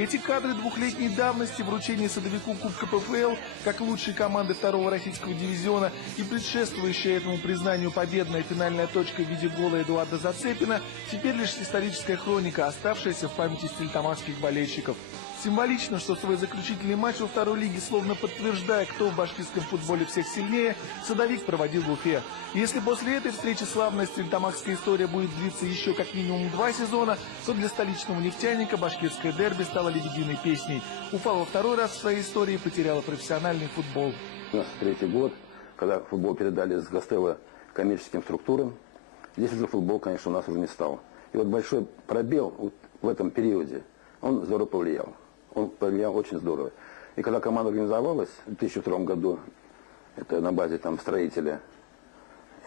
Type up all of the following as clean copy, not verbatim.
Эти кадры двухлетней давности, вручение Садовику Кубка ПФЛ как лучшей команды второго российского дивизиона и предшествующая этому признанию победная финальная точка в виде гола Эдуарда Зацепина теперь лишь историческая хроника, оставшаяся в памяти стерлитамакских болельщиков. Символично, что свой заключительный матч во второй лиге, словно подтверждая, кто в башкирском футболе всех сильнее, Садовик проводил в Уфе. Если после этой встречи славная стерлитамакская история будет длиться еще как минимум 2 сезона, то для столичного нефтяника башкирское дерби стало лебединой песней. Уфа во второй раз в своей истории потеряла профессиональный футбол. 93-й год, когда футбол передали с Гастелло коммерческим структурам, здесь уже футбол, конечно, у нас уже не стал. И вот большой пробел вот в этом периоде, он здорово повлиял. Он повлиял очень здорово. И когда команда организовалась в 2002 году, это на базе там строителя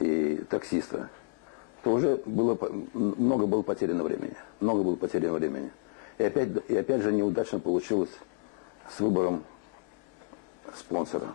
и таксиста, то уже много было потеряно времени. Много было потеряно времени. И опять же неудачно получилось с выбором спонсора.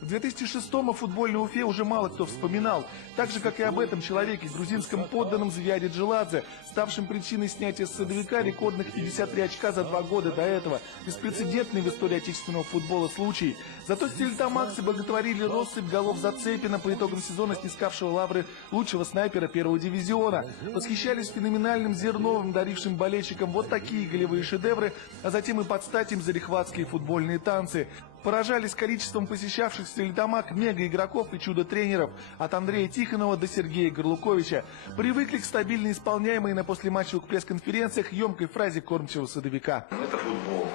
В 2006-м о футбольной Уфе уже мало кто вспоминал. Так же, как и об этом человеке, грузинском подданном Звиаде Джиладзе, ставшем причиной снятия с Садовика рекордных 53 очка за 2 года до этого. Беспрецедентный в истории отечественного футбола случай. Зато стерлитамакцы боготворили россыпь голов Зацепина по итогам сезона, снискавшего лавры лучшего снайпера первого дивизиона. Восхищались феноменальным Зерновым, дарившим болельщикам вот такие голевые шедевры, а затем и под стать им залихватские футбольные танцы. Поражались количеством посещавших Стерлитамак мега-игроков и чудо-тренеров от Андрея Тихонова до Сергея Горлуковича. Привыкли к стабильно исполняемой на послематчевых пресс-конференциях емкой фразе кормчего Садовика. Это футбол.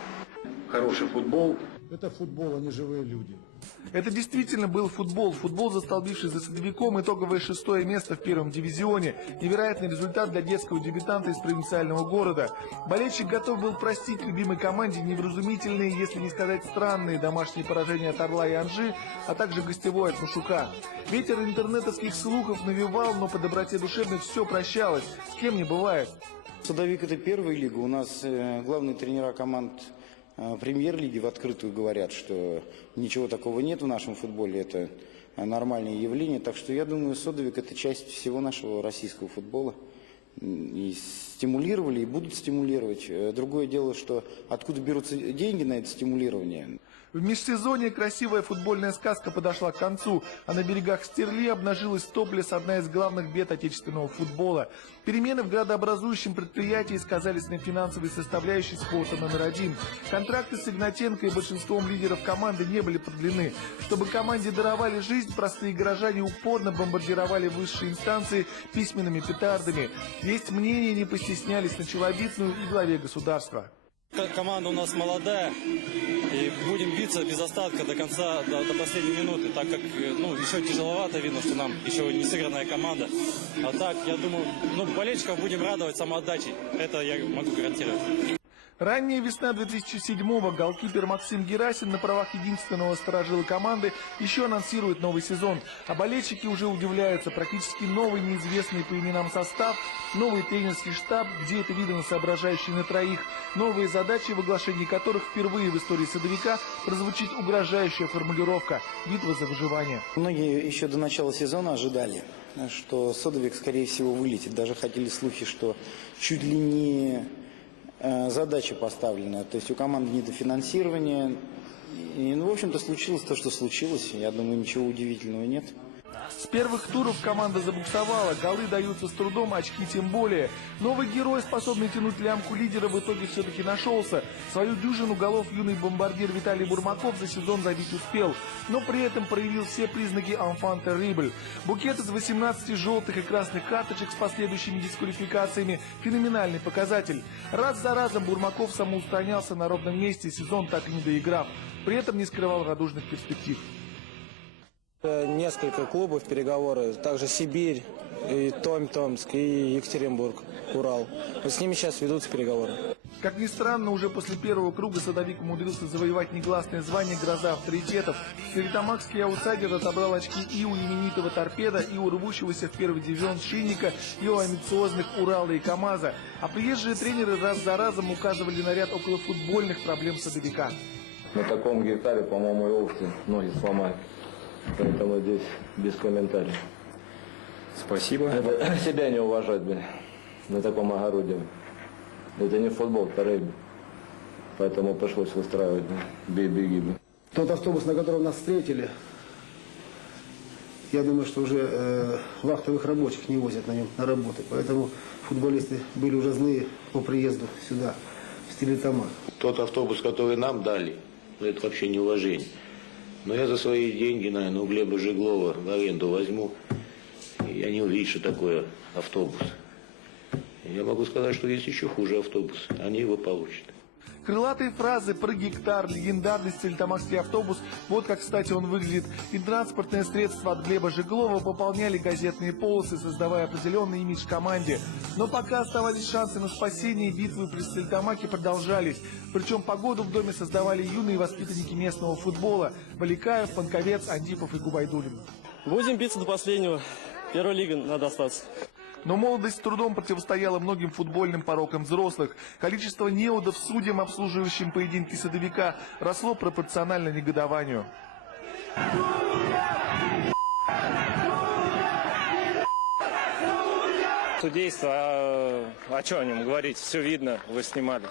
Хороший футбол. Это футбол, а не живые люди. Это действительно был футбол. Футбол, застолбивший за Садовиком итоговое 6-е место в первом дивизионе. Невероятный результат для детского дебютанта из провинциального города. Болельщик готов был простить любимой команде невразумительные, если не сказать странные, домашние поражения от Орла и Анжи, а также гостевой от Машука. Ветер интернетовских слухов навевал, но по доброте душевной все прощалось. С кем не бывает. Садовик — это первая лига. У нас главные тренера команд премьер-лиги в открытую говорят, что ничего такого нет в нашем футболе, это нормальное явление. Так что я думаю, Садовик — это часть всего нашего российского футбола. И стимулировали, и будут стимулировать. Другое дело, что откуда берутся деньги на это стимулирование. В межсезонье красивая футбольная сказка подошла к концу, а на берегах Стерли обнажилась топлес, одна из главных бед отечественного футбола. Перемены в градообразующем предприятии сказались на финансовой составляющей спорта номер 1. Контракты с Игнатенко и большинством лидеров команды не были продлены. Чтобы команде даровали жизнь, простые горожане упорно бомбардировали высшие инстанции письменными петардами. Есть мнения, не постеснялись на челобитную и главе государства. Команда у нас молодая, и будем биться без остатка до конца, до последней минуты, так как еще тяжеловато, видно, что нам еще не сыгранная команда. А так, я думаю, болельщиков будем радовать самоотдачей, это я могу гарантировать. Ранняя весна 2007-го, голкипер Максим Герасин на правах единственного сторожила команды еще анонсирует новый сезон. А болельщики уже удивляются, практически новый, неизвестный по именам состав, новый тренерский штаб, где это видно соображающий на троих, новые задачи, в оглашении которых впервые в истории Садовика прозвучит угрожающая формулировка «Битва за выживание». Многие еще до начала сезона ожидали, что Садовик, скорее всего, вылетит. Даже ходили слухи, что чуть ли не задача поставлена, то есть у команды недофинансирование. И, в общем-то, случилось то, что случилось. Я думаю, ничего удивительного нет. С первых туров команда забуксовала, голы даются с трудом, очки тем более. Новый герой, способный тянуть лямку лидера, в итоге все-таки нашелся. Свою дюжину голов юный бомбардир Виталий Бурмаков за сезон забить успел, но при этом проявил все признаки «enfant terrible». Букет из 18 желтых и красных карточек с последующими дисквалификациями – феноменальный показатель. Раз за разом Бурмаков самоустранялся на ровном месте, сезон так и не доиграв. При этом не скрывал радужных перспектив. Несколько клубов переговоры, также Сибирь, и Томск, и Екатеринбург, Урал. Вот с ними сейчас ведутся переговоры. Как ни странно, уже после первого круга Садовик умудрился завоевать негласное звание «Гроза авторитетов». Стерлитамакский аутсайдер отобрал очки и у именитого «Торпеда», и у рвущегося в первый дивизион «Шинника», и у амбициозных «Урала» и «КамАЗа». А приезжие тренеры раз за разом указывали на ряд околофутбольных проблем Садовика. На таком гектаре, по-моему, и овцы ноги сломали. Поэтому здесь без комментариев. Спасибо. Это себя не уважать, блин, на таком огороде. Это не футбол, это регби. поэтому пришлось выстраивать бей-беги. Тот автобус, на котором нас встретили, я думаю, что уже вахтовых рабочих не возят на нем на работы. Поэтому футболисты были уже злые по приезду сюда, в Стерлитамак. Тот автобус, который нам дали, это вообще неуважение. Но я за свои деньги, наверное, у Глеба Жиглова в аренду возьму. И они увидят, что такое автобус. Я могу сказать, что есть еще хуже автобус. Они его получат. Крылатые фразы про гектар, легендарный стерлитамакский автобус, вот как, кстати, он выглядит, и транспортное средство от Глеба Жиглова пополняли газетные полосы, создавая определенный имидж команде. Но пока оставались шансы на спасение, битвы при Стерлитамаке продолжались. Причем погоду в доме создавали юные воспитанники местного футбола – Баликаев, Панковец, Антипов и Губайдулин. Будем биться до последнего. Первая лига, надо остаться. Но молодость с трудом противостояла многим футбольным порокам взрослых. Количество неудов судьям, обслуживающим поединки Садовика, росло пропорционально негодованию. Судейство, а что о нем говорить? Все видно, вы снимали.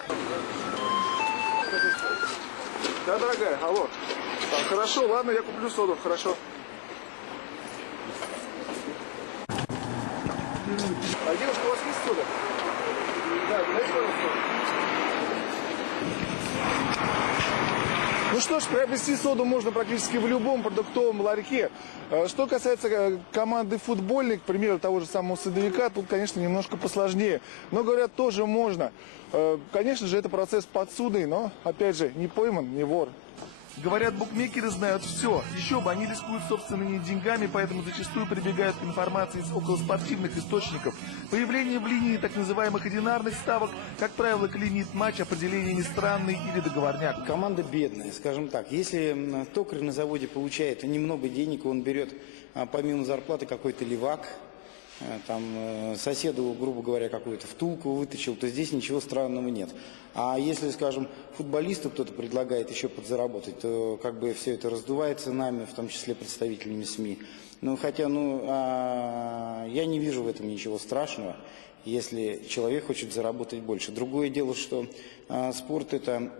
Да, дорогая, алло. Хорошо, ладно, я куплю соду, хорошо. А девушка, у вас есть сода? Да, дайте, пожалуйста. Ну что ж, приобрести соду можно практически в любом продуктовом ларьке. Что касается команды футбольной, к примеру, того же самого Садовика, тут, конечно, немножко посложнее. Но, говорят, тоже можно. Конечно же, это процесс подсудный, но, опять же, не пойман, не вор. Говорят, букмекеры знают все. Еще бы, они рискуют собственными деньгами, поэтому зачастую прибегают к информации из околоспортивных источников. Появление в линии так называемых одинарных ставок, как правило, клинит матч, определение не странный или договорняк. Команда бедная, скажем так. Если токарь на заводе получает немного денег, он берет помимо зарплаты какой-то левак, там соседу, грубо говоря, какую-то втулку вытащил, то здесь ничего странного нет. А если, скажем, футболисту кто-то предлагает еще подзаработать, то как бы все это раздувается нами, в том числе представителями СМИ. Ну, хотя, я не вижу в этом ничего страшного, если человек хочет заработать больше. Другое дело, что спорт – это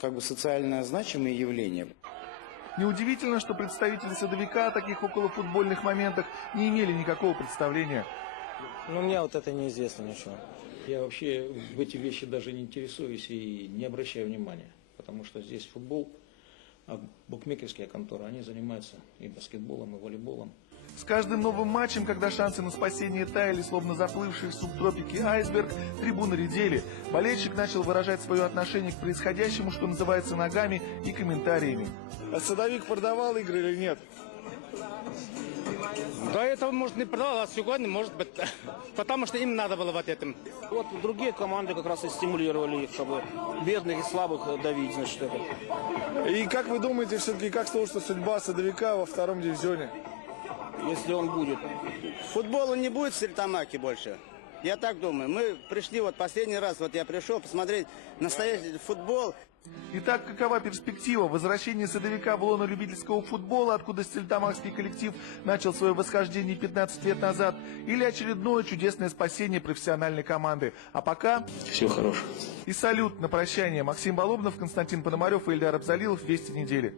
как бы социально значимое явление. Неудивительно, что представители Садовика о таких околофутбольных моментах не имели никакого представления. Ну, мне вот это неизвестно ничего. Я вообще в эти вещи даже не интересуюсь и не обращаю внимания, потому что здесь футбол, а букмекерские конторы, они занимаются и баскетболом, и волейболом. С каждым новым матчем, когда шансы на спасение таяли, словно заплывший в субтропики айсберг, трибуны редели. Болельщик начал выражать свое отношение к происходящему, что называется, ногами и комментариями. А Садовик продавал игры или нет? До этого, может, не продавал, а сегодня, может быть, потому что им надо было вот этим. Вот другие команды как раз и стимулировали их, чтобы бедных и слабых давить, значит, это. И как вы думаете, все-таки, как сложится судьба Садовика во втором дивизионе? Если он будет. Футбола не будет в Стерлитамаке больше. Я так думаю. Мы пришли вот последний раз, вот я пришел посмотреть настоящий футбол. Итак, какова перспектива возвращения Садовика в лоно любительского футбола, откуда стерлитамакский коллектив начал свое восхождение 15 лет назад, или очередное чудесное спасение профессиональной команды? А пока... Всего хорошего. И салют на прощание. Максим Балобнов, Константин Пономарев и Ильдар Абзалилов. Вести недели.